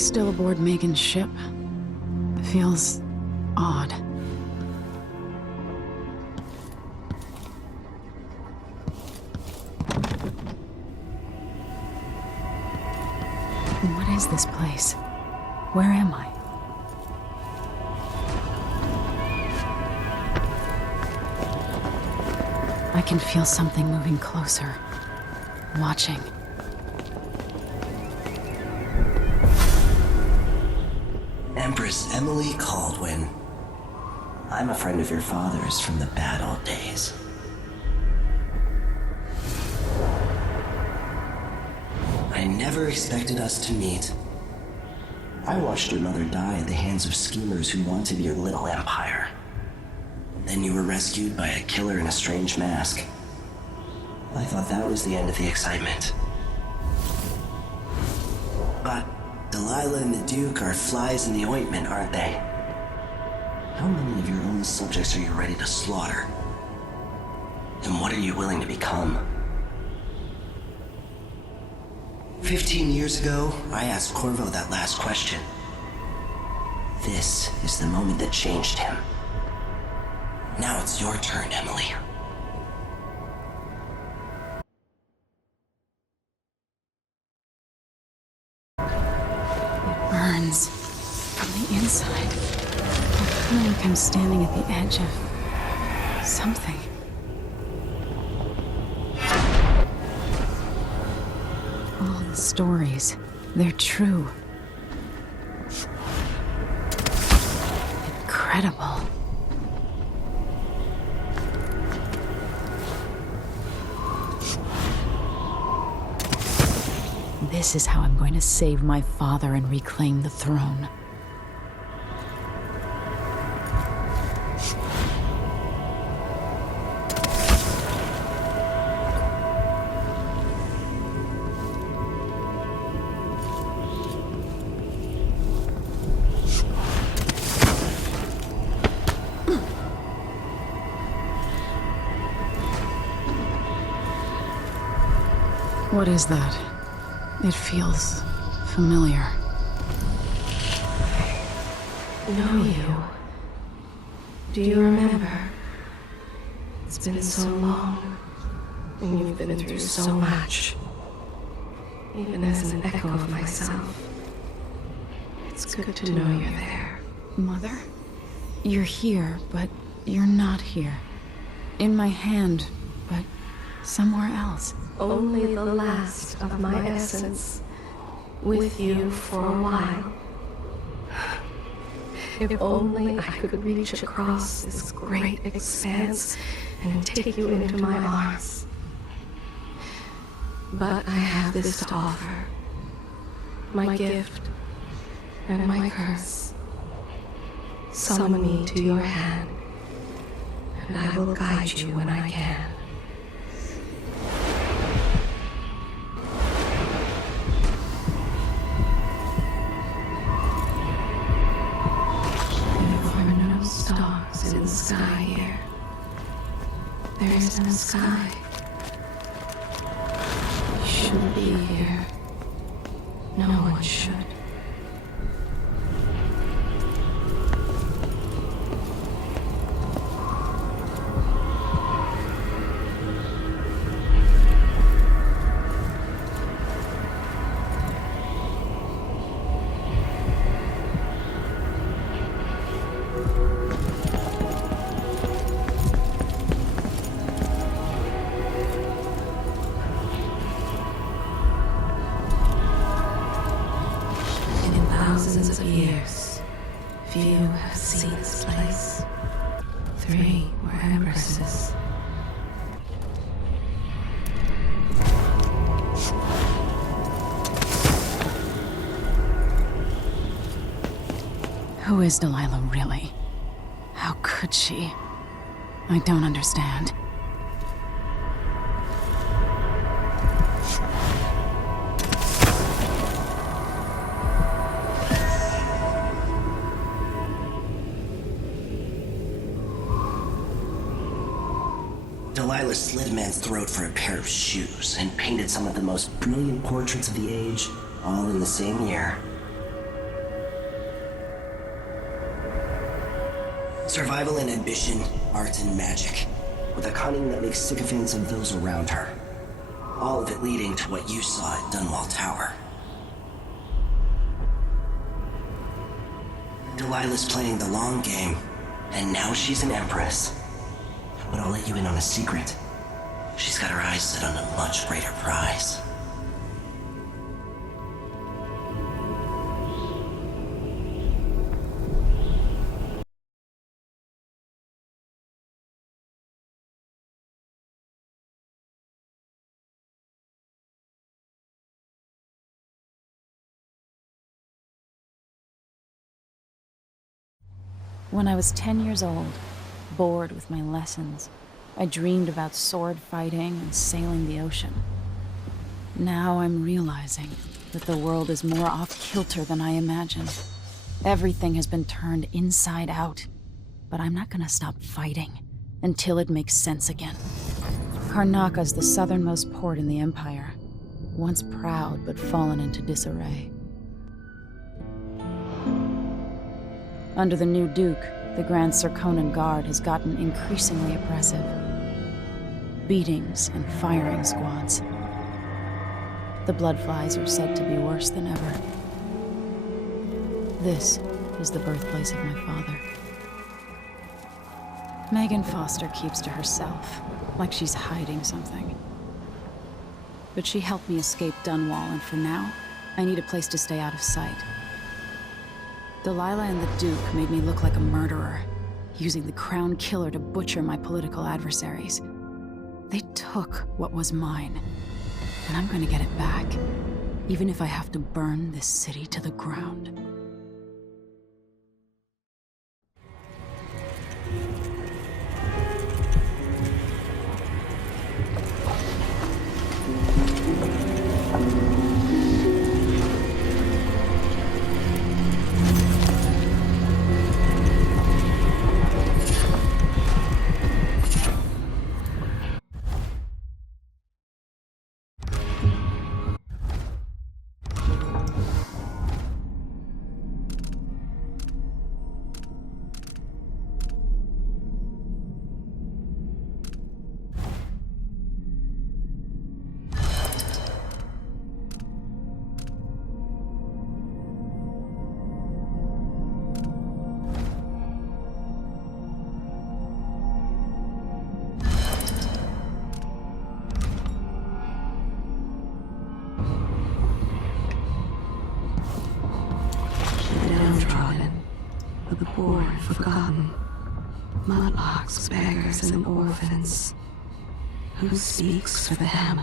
still aboard Megan's ship? It feels odd. What is this place? Where am I? I can feel something moving closer. Watching. Empress Emily Caldwin. I'm a friend of your father's from the bad old days. I never expected us to meet. I watched your mother die at the hands of schemers who wanted your little empire. Then you were rescued by a killer in a strange mask. I thought that was the end of the excitement. But Delilah and the Duke are flies in the ointment, aren't they? How many of your own subjects are you ready to slaughter? And what are you willing to become? 15 years ago, I asked Corvo that last question. This is the moment that changed him. Now it's your turn, Emily. It burns from the inside. I feel like I'm standing at the edge of something. All the stories, they're true. Incredible. This is how I'm going to save my father and reclaim the throne. What is that? It feels familiar. Know you. Do you remember? It's been so long, and you've been through so much. Even as an echo of myself, it's good to know you're there. Mother? You're here, but you're not here. In my hand, but somewhere else. Only the last of my essence, with you for a while. If only I could reach across this great expanse and take you into my arms. But I have this to offer. My gift and my curse. Summon me to your hand, and I will guide you when I can. In the sky here. There is no sky. You shouldn't be here. No one should. Thousands of years, few have seen this place. 3 were empresses. Who is Delilah really? How could she? I don't understand. Delilah slit a man's throat for a pair of shoes and painted some of the most brilliant portraits of the age, all in the same year. Survival and ambition, art and magic, with a cunning that makes sycophants of those around her. All of it leading to what you saw at Dunwall Tower. Delilah's playing the long game, and now she's an empress. But I'll let you in on a secret. She's got her eyes set on a much greater prize. When I was 10 years old, bored with my lessons, I dreamed about sword fighting and sailing the ocean. Now I'm realizing that the world is more off-kilter than I imagined. Everything has been turned inside out, but I'm not gonna stop fighting until it makes sense again. Karnaka's the southernmost port in the Empire, once proud but fallen into disarray. Under the new Duke, the Grand Serkonan Guard has gotten increasingly oppressive. Beatings and firing squads. The Bloodflies are said to be worse than ever. This is the birthplace of my father. Megan Foster keeps to herself, like she's hiding something. But she helped me escape Dunwall, and for now, I need a place to stay out of sight. Delilah and the Duke made me look like a murderer, using the Crown Killer to butcher my political adversaries. They took what was mine, and I'm gonna get it back, even if I have to burn this city to the ground. The poor and forgotten, mudlarks, beggars, and orphans. Who speaks for them?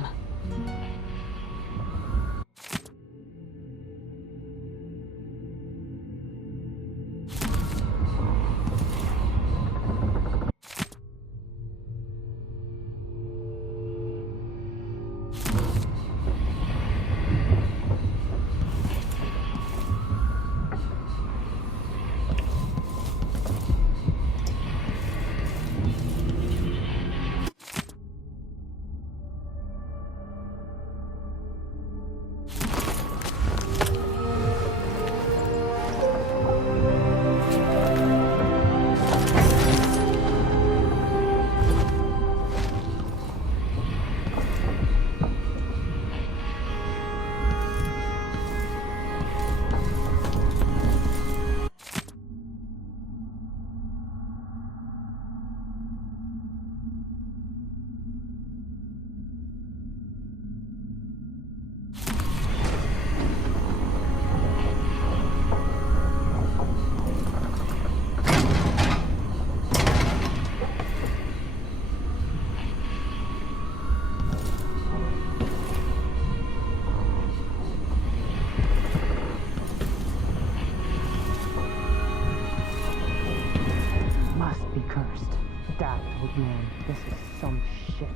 Man, this is some shit.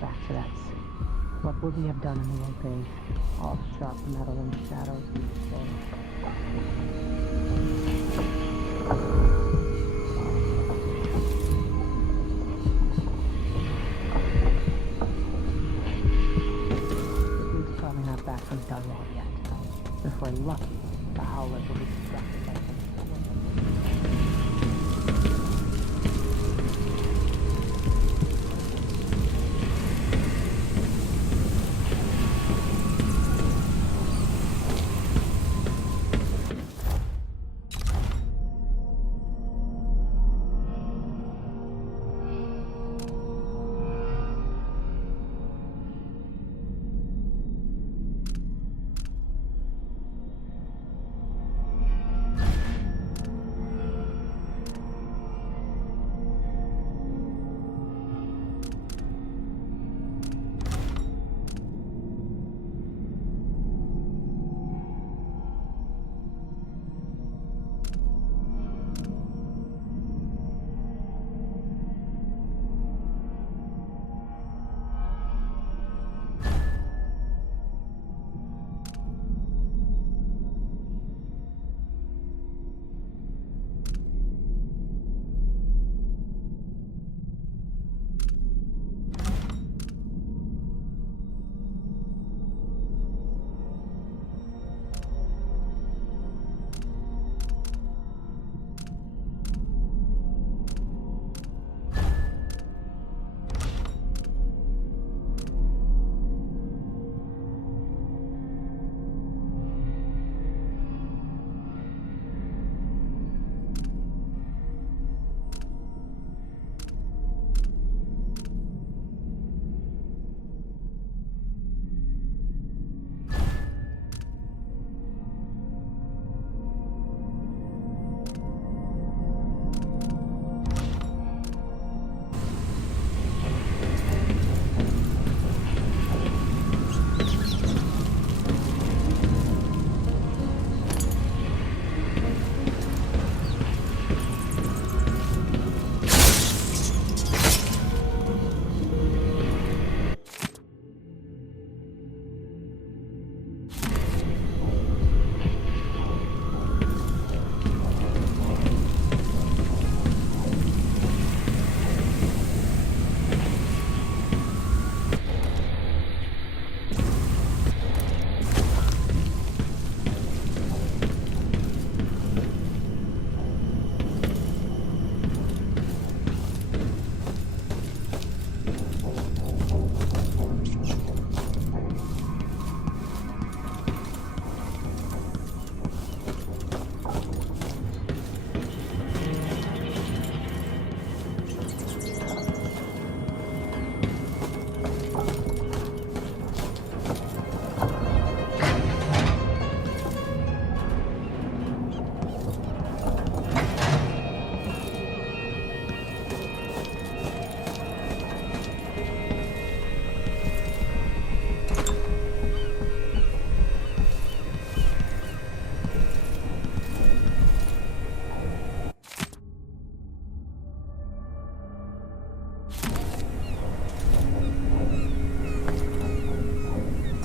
Back to that city. What would we have done in the old days? All the sharp metal and shadows we The dude's probably not back from Dunwall yet. If we're lucky, the Howlers will be struck by some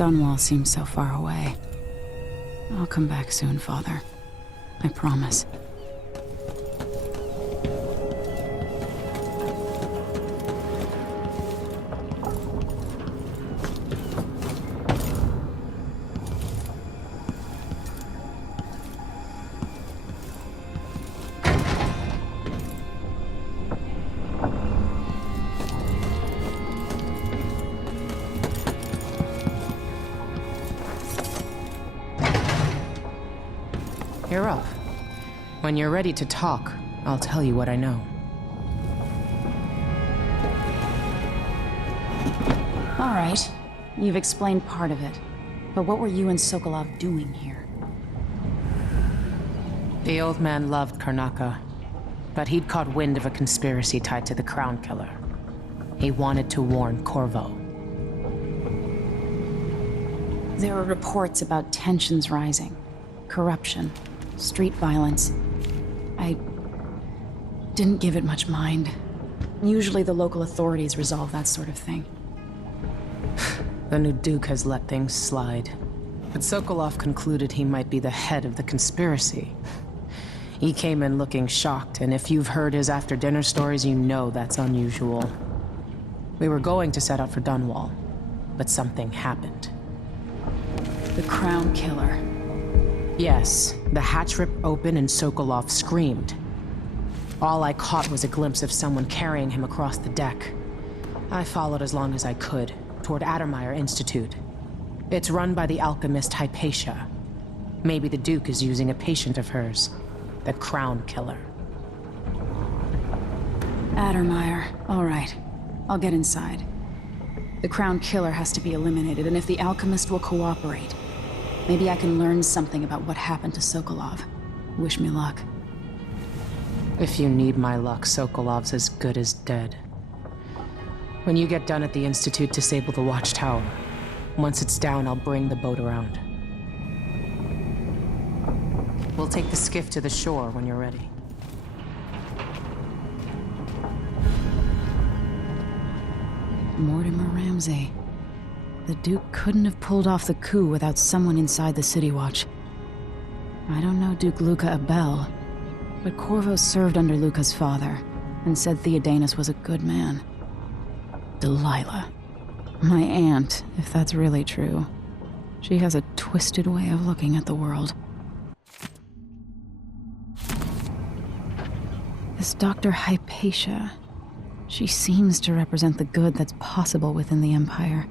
Dunwall seems so far away. I'll come back soon, Father. I promise. You're up. When you're ready to talk, I'll tell you what I know. All right. You've explained part of it. But what were you and Sokolov doing here? The old man loved Karnaka, but he'd caught wind of a conspiracy tied to the Crown Killer. He wanted to warn Corvo. There were reports about tensions rising, corruption, street violence. I didn't give it much mind. Usually the local authorities resolve that sort of thing. The new Duke has let things slide. But Sokolov concluded he might be the head of the conspiracy. He came in looking shocked, and if you've heard his after-dinner stories, you know that's unusual. We were going to set out for Dunwall, but something happened. The Crown Killer. Yes, the hatch ripped open and Sokolov screamed. All I caught was a glimpse of someone carrying him across the deck. I followed as long as I could, toward Addermeyer Institute. It's run by the alchemist Hypatia. Maybe the Duke is using a patient of hers, the Crown Killer. Addermeyer. All right. I'll get inside. The Crown Killer has to be eliminated, and if the alchemist will cooperate, maybe I can learn something about what happened to Sokolov. Wish me luck. If you need my luck, Sokolov's as good as dead. When you get done at the Institute, disable the watchtower. Once it's down, I'll bring the boat around. We'll take the skiff to the shore when you're ready. Mortimer Ramsey. The Duke couldn't have pulled off the coup without someone inside the City Watch. I don't know Duke Luca Abel, but Corvo served under Luca's father and said Theodanis was a good man. Delilah. My aunt, if that's really true. She has a twisted way of looking at the world. This Dr. Hypatia. She seems to represent the good that's possible within the Empire.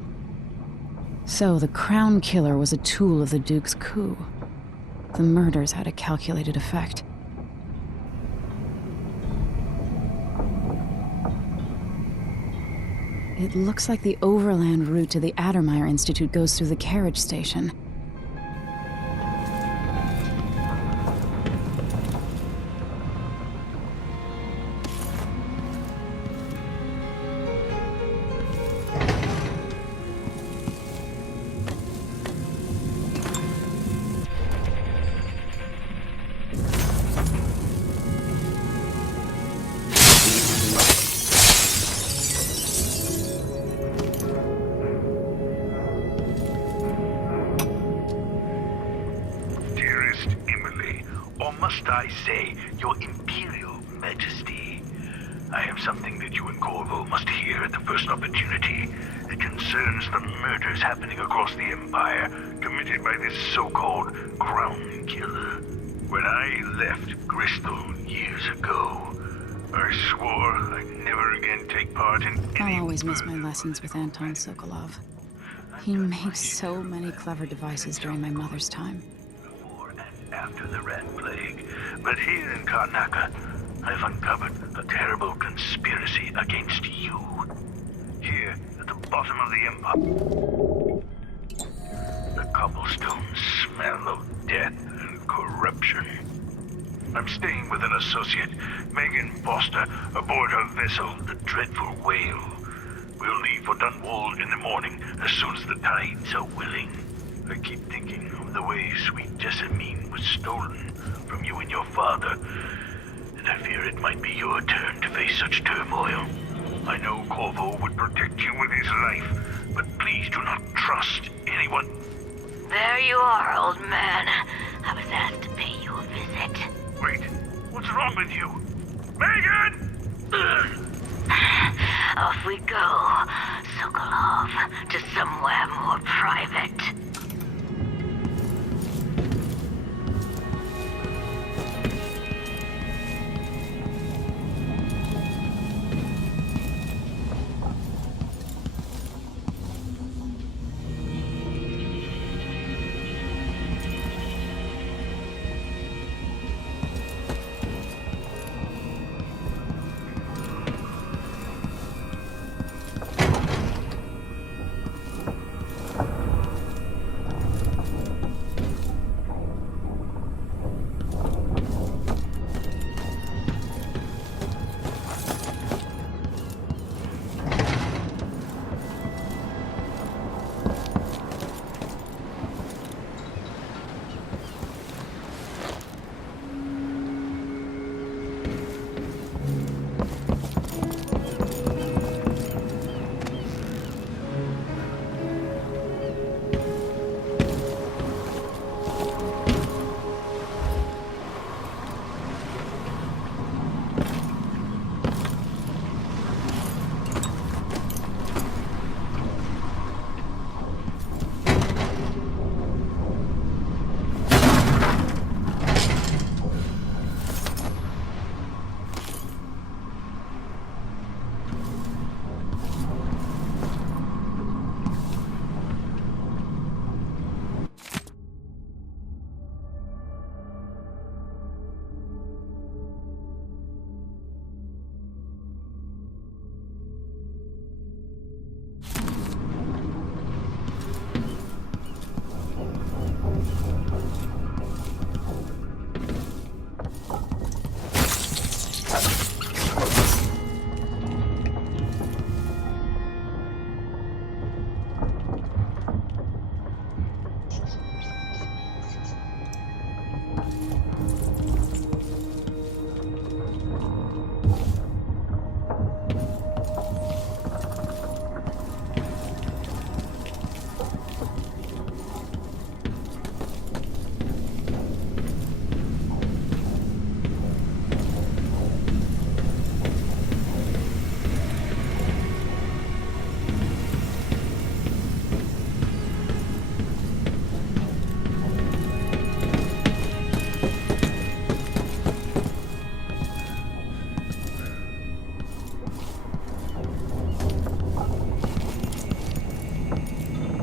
So, the Crown Killer was a tool of the Duke's coup. The murders had a calculated effect. It looks like the overland route to the Addermeyer Institute goes through the carriage station. Must I say, Your Imperial Majesty, I have something that you and Corvo must hear at the first opportunity. It concerns the murders happening across the Empire, committed by this so-called Crown Killer. When I left Bristol years ago, I swore I'd never again take part in any... I'll always miss my lessons with Anton Sokolov. He made so many clever devices during my mother's time. After the Red Plague. But here in Karnaka, I've uncovered a terrible conspiracy against you. Here, at the bottom of the Empire, the cobblestones smell of death and corruption. I'm staying with an associate, Megan Foster, aboard her vessel, the Dreadful Whale. We'll leave for Dunwall in the morning, as soon as the tides are willing. I keep thinking of the way sweet Jessamine was stolen from you and your father, and I fear it might be your turn to face such turmoil. I know Corvo would protect you with his life, but please do not trust anyone. There you are, old man. I was asked to pay you a visit. Wait, what's wrong with you? Megan! Off we go, Sokolov, to somewhere more private.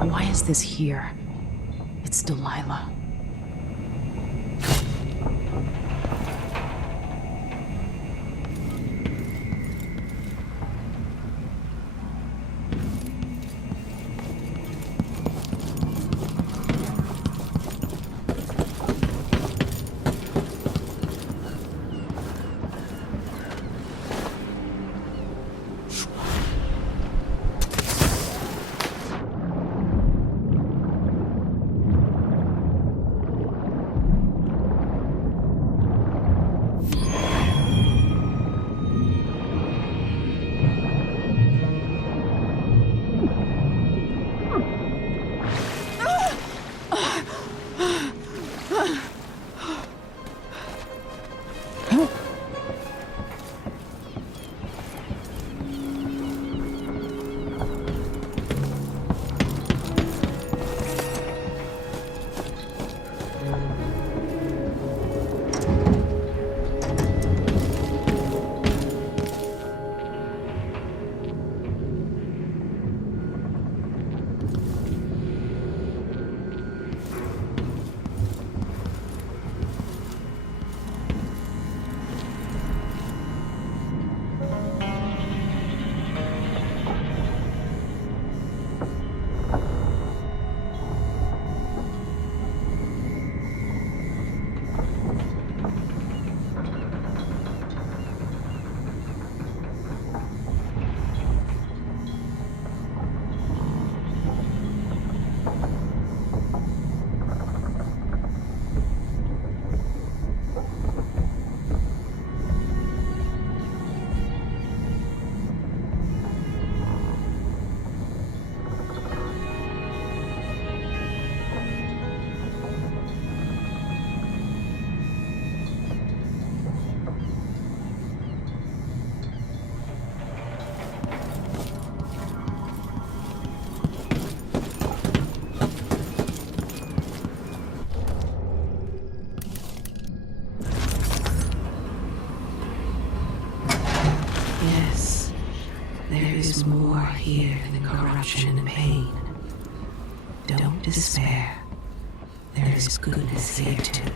Why is this here? It's Delilah. is more here than corruption and pain. Don't despair. There is goodness here too.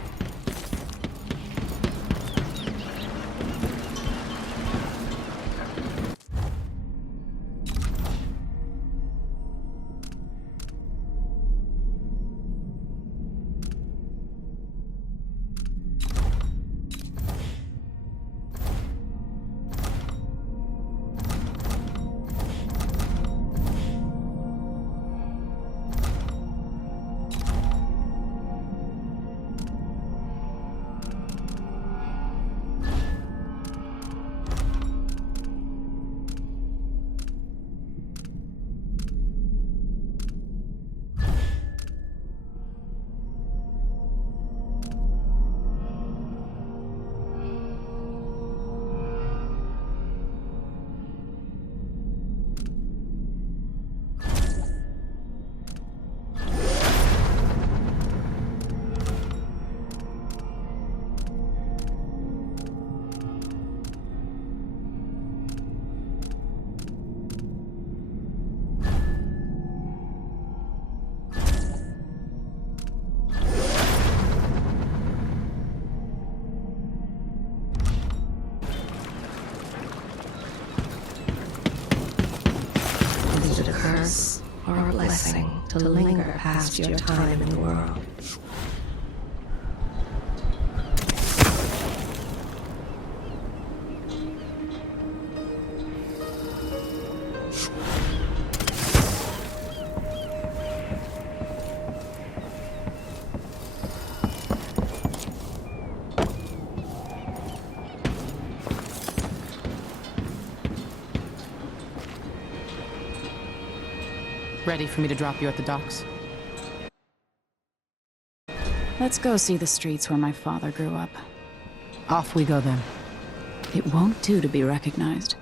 Is it a curse or a blessing to linger past your time in the world? Ready for me to drop you at the docks? Let's go see the streets where my father grew up. Off we go then. It won't do to be recognized.